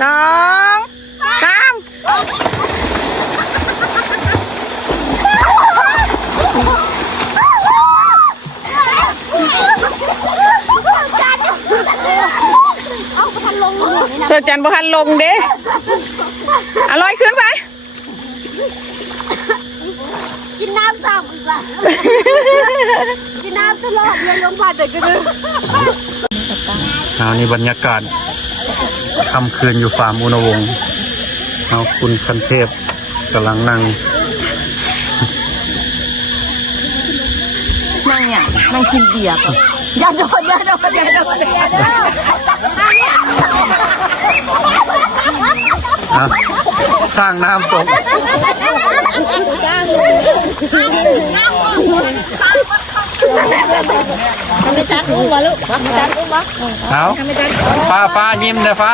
2 3เสือจันทร์บ่ทันลงเด้อร่อยขึ้นไปกินน้ำซ้ำอีกละกินน้ำตลอดเลยลงมาแต่ก็เลยนี่บรรยากาศค่ำคืนอยู่ฟาร์มอุณวงศ์เอาคุณคันเทพกำลังนั่งอย่างนั่งกินเบียร์ก่อนอย่าโดนสร้างน้ำตกทำไมจัดอุ้มวะลูกทำไมจัดอุ้มวะเอาฟ้ายิ้มเลยฟ้า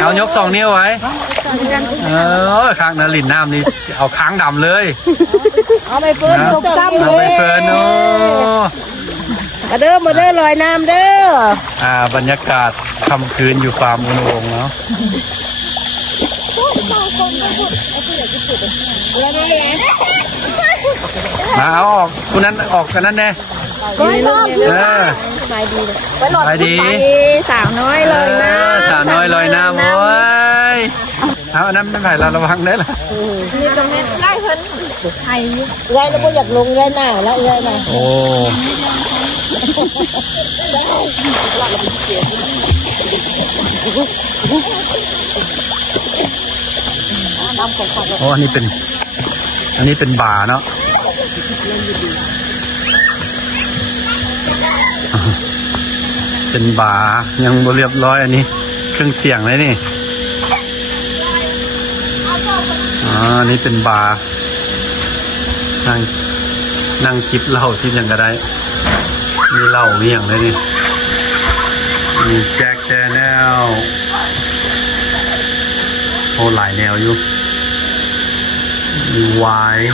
เอายก2 นิ้วไว้ค้างนลินน้ำนี่เอาค้างดำเลยเอาไปเฟิร์นตกตั้มเลยเอาไปเฟิร์นโอ้มาเด้อลอยน้ำเด้อบรรยากาศค่ำคืนอยู่ฟาร์มอุณวงศ์เนาะมาเอาออกคุณนั้นออกกันนั้นแน่ไปดีสาวน้อยลอยน้ำสาวน้อยลอยน้ำโอ้ยเอาอันนั้นไม่ไผ่เราระวังได้ล่ะนี่ตรงนี้ไล่เพิ่นไทยไล่แล้วก็อยากลงไล่หน้าแล้วไล่หน้าโอ้อันนี้เป็นบ่าเนาะเป็นบ่ายังบ่เรียบร้อยอันนี้เครื่องเสียงเลยนี่อันนี้เป็นบ่านั่งจิบเหล้าที่ยังก็ได้มีเหล้ามีอย่างเลยนี่มีแจ็คแดเนียลโอ้หลายแนวอยู่มีไวน์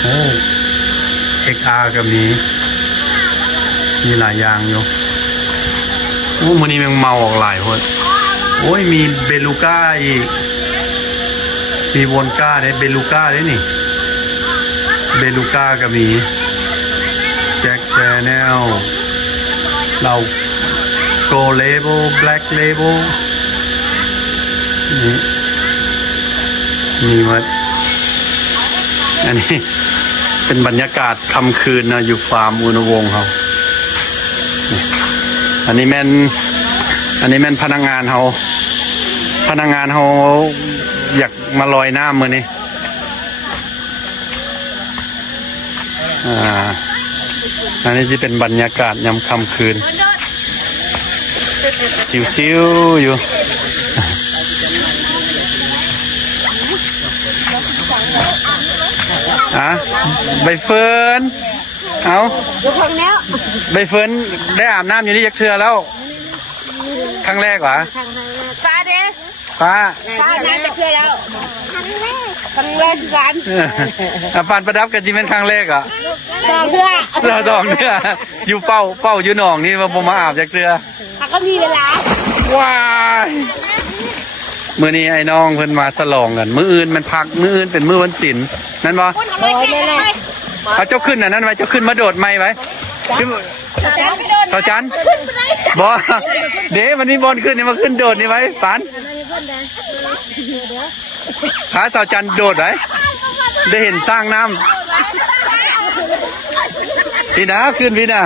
โอ้ XR ก็มีหลายอย่างอยู่โอ้มื้อนี้แมงเมาออกหลายคนโอ้ยมีเบลูก้าอีกมีวอนก้าได้เบลูก้าได้นี่เบลูก้าก็มีแจ็คแดเนียลเราโกเลเบลแบล็กเลเบลนี่มีหมดอันนี้เป็นบรรยากาศค่ำคืนนะอยู่ฟาร์มอุณวงศ์เขาอันนี้แม่นพนักงานเขาอยากมาลอยน้ำมือนี้อันนี้จะเป็นบรรยากาศยามค่ำคืนชิวๆอยู่ใบเฟิร์นเอาใบเฟิร์นได้อาบน้ำอยู่นี่ยักเทือแล้วครั้งแรกเหรอป้าเด้ป้าน้ำจะเทือแล้วครั้งแรกกันปานประดับกันจีเป็นครั้งแรกอ่ะ2 เทืออยู่เป้าอยู่หนองนี่มาอาบยักเทือก็มีเวลาว้ายมื้อนี้ไอ้น้องเพิ่นมาฉลองกันมื้ออื่นมันพักมื้ออื่นเป็นมื้อวันศิลป์นั่นบ่เอาเจ้าขึ้นนั่นไว้เจ้าขึ้นมาโดดไม้ไว้สาวจันบ่เด้มันมีบอลขึ้นนี่มาขึ้นโดดนี่ไว้ปานหาสาวจันโดดไว้ได้เห็นสร้างน้ำพี่นะขึ้นพี่นะ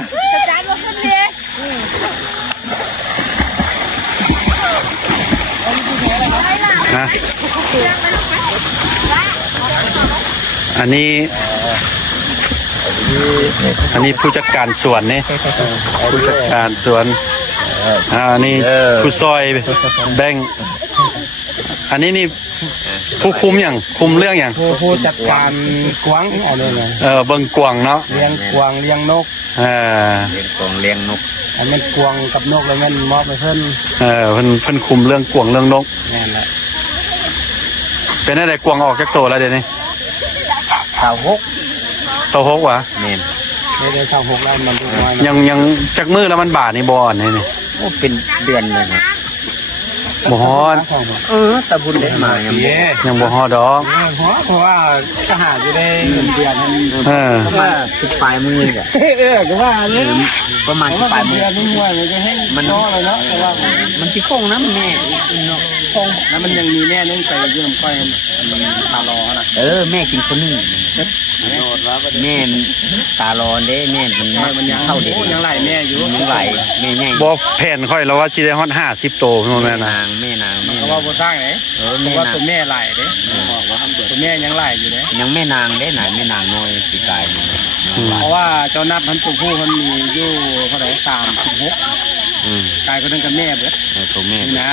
อันนี้ผู้จัดการสวนนี่ผู้จัดการสวนอันนี้ผู้ซอยแบงอันนี้นี่ผู้คุมเรื่องอย่างผู้จัดการกวางเอาเลยนะเบิ่งกวางเนาะเลี้ยงกวางเลี้ยงนกเลี้ยงกวางเลี้ยงนกอันนั้นกวางกับนกแล้วมันมอบไปเพิ่นเพิ่นคุมเรื่องกวางเรื่องนกนั่นแหละเป็นอะไรกวางออกจากโตแล้วเดี๋ยวนี้26วะไม่ได้26แล้วมันดูยังจากมือแล้วมันบาดในบ่อนนี่โอ้เป็นเดือนเลยนะ บ่ฮอด ตะบุญได้มาอย่างนี้ ยังบ่ฮอดดอก เพราะว่าทหารจะได้เงินเดือนนั่น เออ ประมาณ10 ปลายมืออ่ะก็ว่าเลยประมาณ10 ปลายมือมันห่วยมันจะให้มันน้อเลยเนาะแต่ว่ามันสิคงนะแม่เนาะคงแล้วมันยังมีแม่นึงไปยืมก้อยตาลอนะแม่กินคนนึงแม่ตาลอเด้แม่มันยังเข้าเด็กยังไหลแม่อยู่ยังไหลแม่ใหญ่ บ่แผ่นค่อยแล้วว่าสิได้ฮอด50โตพุ่นแม่นะ แม่นางเพราะว่าบ่สร้างเลยเพราะว่าตัวแม่ไหลเด้ตัวแม่ยังไหลอยู่เด้ยังแม่นางเด้ไหนแม่นางน้อยปีกายเพราะว่าเจ้านับมันตัวผู้มันมีอยู่เท่าไหร่36กายก็ต้องกับแม่เบิดตัวแม่นะ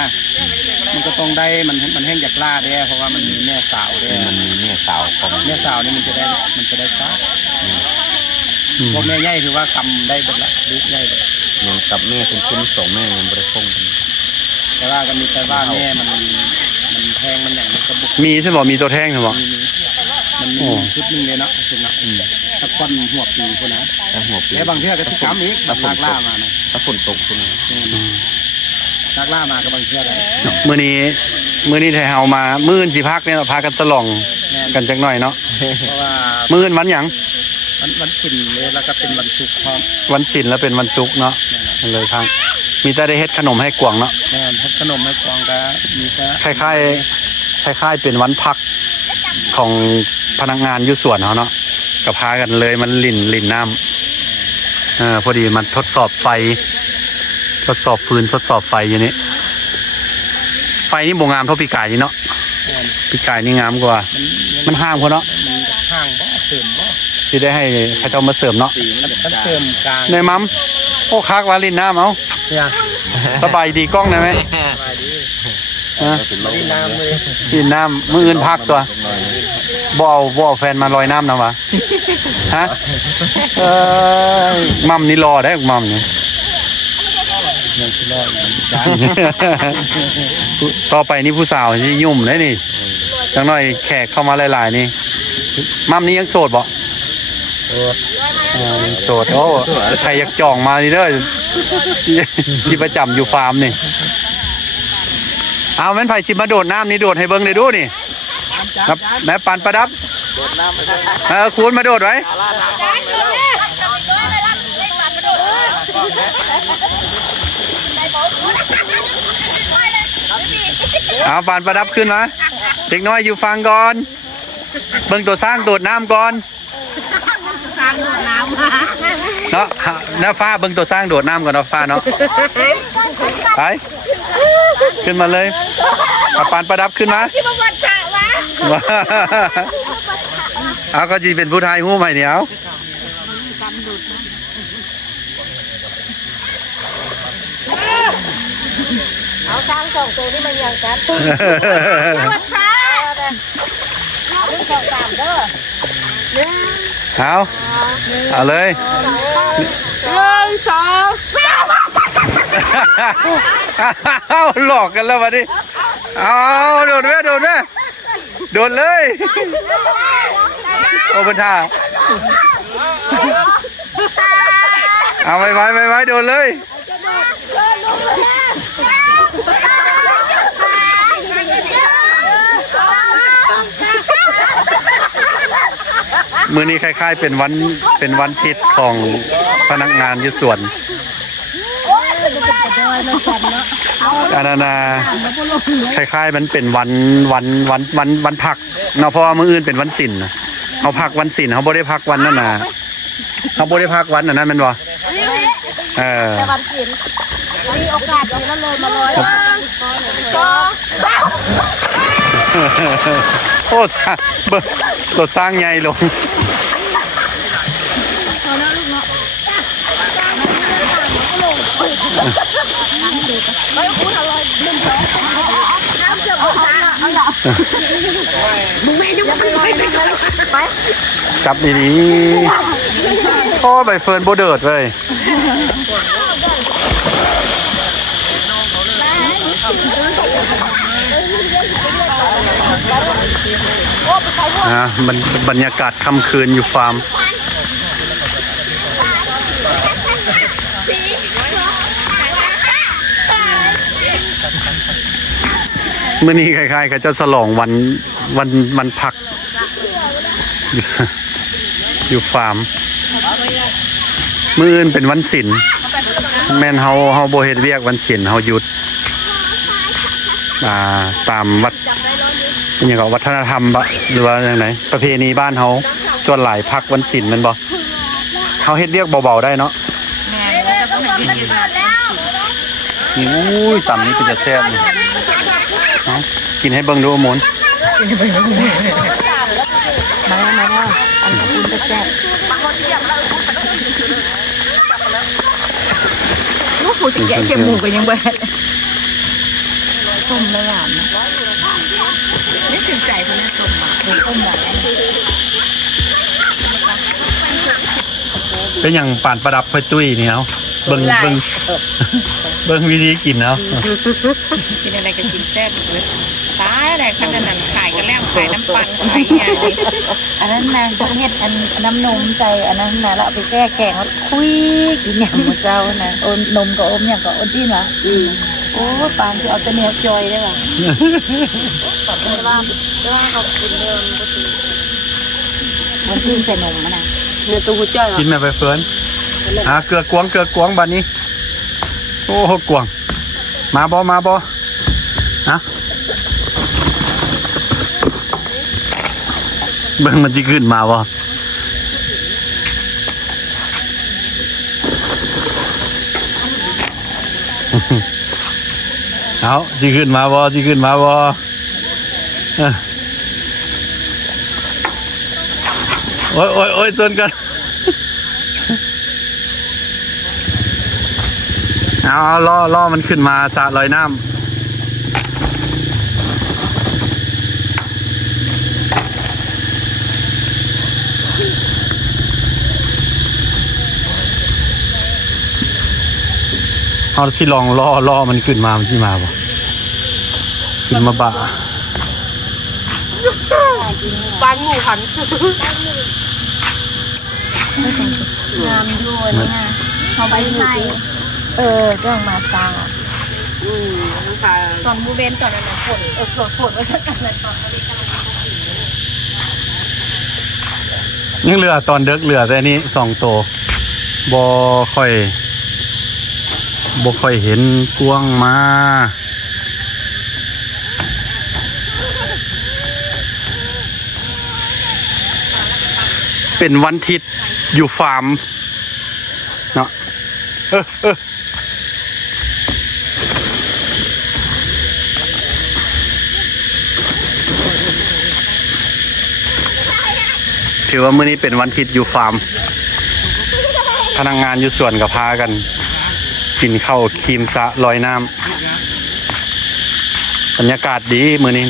มันก็ต้องได้มันแห้งจากล่าเด้เพราะว่ามันมีแม่สาวเด้มันมีแม่สาวของแม่สาวนี่มันจะได้ซะพวกแม่ใหญ่ถือว่ากำได้เบิดละลูกใหญ่เบิดยังกับแม่คุณ2 แม่ยังบ่ได้คงกันแต่ว่าก็มีแต่ว่าแม่มันแทงมันอย่างนี้ก็บุก มีใช่บ่มีตัวแท่งใช่บ่ มันมีชุดนึงเลยเนาะชุดเนาะตะก้อนหัวปีคนนะแล้วบางเทื่อก็ทุกคำอีกแบบนักล่ามานะตะฝนตกคนนะนักล่ามาก็บางเทื่อได้ มื้อนี้ไทเฮามามื้ออื่นสิพักเนี่ยพากันตะลองกันจักหน่อยเนาะ เพราะว่า มื้ออื่นวันหยัง วันศิลเลยแล้วก็เป็นวันศุกร์พร้อม วันศิลแล้วเป็นวันศุกร์เนาะเลยครับมีแต่ได้เฮ็ดขนมให้กวางเนาะ แม่ขนมให้กวางก็มีแต่ คล้ายเป็นวันพักของพนักงานอยู่สวนเขาเนาะก็พากันเลยมันลิ่นน้ำพอดีมันทดสอบไฟทดสอบฟืนทดสอบไฟอย่างนี้ไฟนี่บ่งามเท่าปีกายนี่เนาะปีกายนี่งามกว่ามันห้ามเขาเนาะ มันห่างบ่เสริมบ่ ที่ได้ให้เขาเจ้ามาเสริมเนาะ มันเสริมกลาง ในมัมโอ้คักว่าลิ่นน้ำเอา เนี่ย สบายดีกล้องได้ไหม ลีน้ำเลย ลิ่นน้ำมืออื่นพักตัวบ่เอาแฟนมาลอยน้ำนะวะฮะมัมนี่รอได้มัมนี่ ยังสิรออีก ต่อไปนี่ผู้สาวที่ยุ่มได้นี่จังหน่อยแขกเข้ามาหลายๆนี่มัมนี้ยังโสดบ่โสดโอ้ใครอยากจองมานี่เด้อที่ประจำอยู่ฟาร์มนี่เอาแม่นไผ่สิมาโดดน้ำนี่โดดให้เบิ่งได้ดูนี่ครับแม่ปันประดับคุณมาโดดไว้เอาปันประดับขึ้นมาเด็กน้อยอยู่ฟังก่อนเบิ่งตัวสร้างโดดน้ำก่อนเนาะน้าฟ้าเบิ่งตัวสร้างโดดน้ำก่อนน้าฟ้าเนาะไปขึ้นมาเลยเอาปานประดับขึ้นมาเอาก็จีเป็นผู้ไทยหู้ใหม่เนี่ยเอาช้าง2 ตัวนี่มันยังกัน3เด้อเอาเลย 1 2 เอาหลอกกันแล้ววันนี้เอาโดดเลยโดดเลยโอ้เป็นท่าเอาไว้โดดเลยมื้อนี้คล้ายๆเป็นวันพิษของพนักงานอยู่สวนอันนั้นคล้ายๆมันเป็นวันพักเนาะเพราะว่ามื้ออื่นเป็นวันศิลป์เขาพักวันศิลป์เขาบ่ได้พักวันนั่นน่ะเขาบ่ได้พักวันอันนั้นแม่นบ่แต่วันศิลป์มีโอกาสดีแล้วเลยมาลอยโอ้รถสร้างใหญ่ลงจับดีๆโอ้ใบเฟิร์นโบเดิร์ดเลยมันบรรยากาศค่ำคืนอยู่ฟาร์ม มื้อนี้คล้ายๆเขาจะฉลองวันพักอยู่ฟาร์มมื้ออื่นเป็นวันศิลป์แม่นเฮาบ่เฮ็ดเวียกวันศิลป์เฮาหยุดตามวัดอย่างก็วัฒนธรรมหรือว่าอย่างไหนประเพณีบ้านเฮาส่วนหลายพักวันศิลป์แม่นบ่เฮาเฮ็ดเวียกเบาๆได้เนาะนี่อุ้ยตำนี้เป็นจะแซ่บนี่กินให้เบิ่งดูหมุนมาแล้วอันนี้จะแซ่บลูกผู้สิแกะเข็มหมูก็ยังบ่ส้มไม่หวานนะนี่ถึงใจเพิ่นส้มอ่ะส้มหวานเป็นอย่างป่านประดับเพื่อตุ้ยนี่เนาะเบิ่งวิธีกินเนาะกินอะไรก็กินแซ่บเลยตายแต่ขนาดนั้นขายกันแล้วขายน้ำปั่นขายอย่างนี้อันนั้นนางพวกเฮ็ดอันน้ำนมใจอันนั้นนะแล้วเอาไปแช่แข็งแล้วคุยกินอย่างมื้อเจ้านะโอนนมก็อมอย่างก็อมที่นะโอ้ปานที่เอาแต่แนวจอยได้ว่ะแต่ว่าเขากินเรื่องบ่ตีมันกินใส่นมนะเนื้อตู้จ้อยกินแม่ไปเฟิร์นเกลือกวงบัดนี้โอ้กวงมาบ่นะเบิ่งมันจะขึ้นมาบ่เอาจะขึ้นมาบ่โอ้ยชนกันเอาล่อมันขึ้นมาสระลอยน้ำเอาที่ลองล่อมันขึ้นมามันที่มาบ่ขึ้นมาบ่าปานหมูหันงามด้วยนี่นะเขาไปใส่เรื่องมาซาตอนบูเบนตอนนั้นฝนว่าจะกันตอนนี้ยังเหลือตอนเด็กเหลือแต่นี้2 ตัวบ่ค่อยเห็นกวางมาเป็นวันอาทิตย์อยู่ฟาร์มเนาะถือว่ามื้อนี้เป็นวันอาทิตย์อยู่ฟาร์มพนักงานอยู่สวนก็พากันกินข้าวครีมสะลอยน้ำบรรยากาศดีมื้อนี้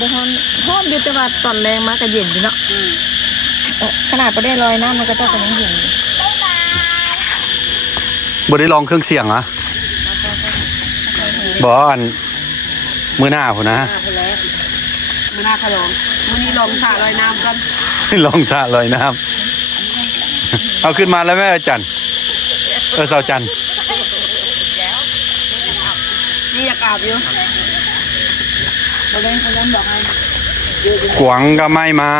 บ่ฮ้อนอยู่แต่ว่าตอนแรงมาก็เย็นอยู่เนาะขนาดบ่ได้ลอยน้ำมันก็ต้องยังเย็นบ่ได้ลองเครื่องเสียงเหรอบ่อันมื้อหน้าพุ่นนะมื้อหน้าขลองมื้อนี้ลองสระลอยน้ำกันลองสระลอยน้ำเอาขึ้นมาแล้วแม่อาจารย์สาวจันนี่อยากอาบอยู่เราเล่นเขาเล่นบอกให้กวางก็ไม่มา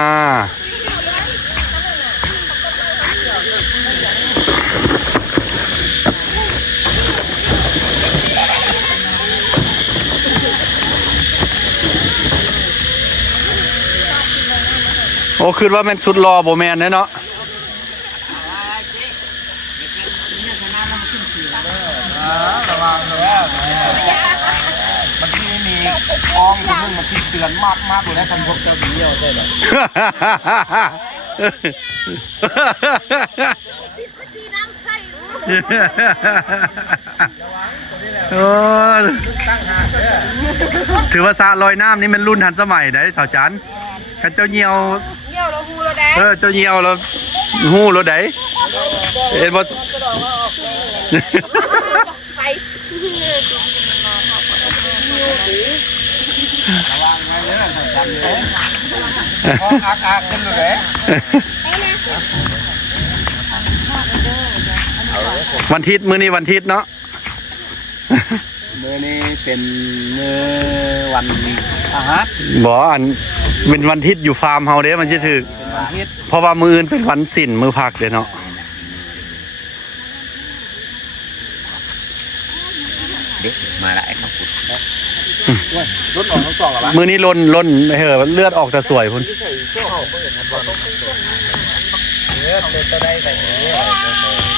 โอ้คิดว่ามันชุดรอโบแมนเนาะมันที่มีกองอยู่นึงมันที่เตือนมากอยู่นะคันพวกเจ้าเยี่ยวใช่ไหมถือว่าสระลอยน้ำนี่มันรุ่นทันสมัยได้สาวจันกันเจ้าเหี่ยวเราหูเราได้เจ้าเหี่ยวเราหูเราได้เอ็นบอไปอาขึ้นเลยวันอาทิตย์มื้อนี้วันอาทิตย์เนาะ มื้อนี้เป็นมื้อวันอาหาร บ่อันเป็นวันอาทิตย์อยู่ฟาร์มเฮาเด้มันสิถึก เป็นวันอาทิตย์ เพราะว่ามื้ออื่นเป็นวันศิลป์มื้อพักเด้เนาะ เด็กมาละไอ้ข้าวปุ้น รถออกทั้งสองแล้ว มื้อนี้ล้นเเลือดออกแต่สวยพุ่น เนื้อเป็นตัวได้แบบนี้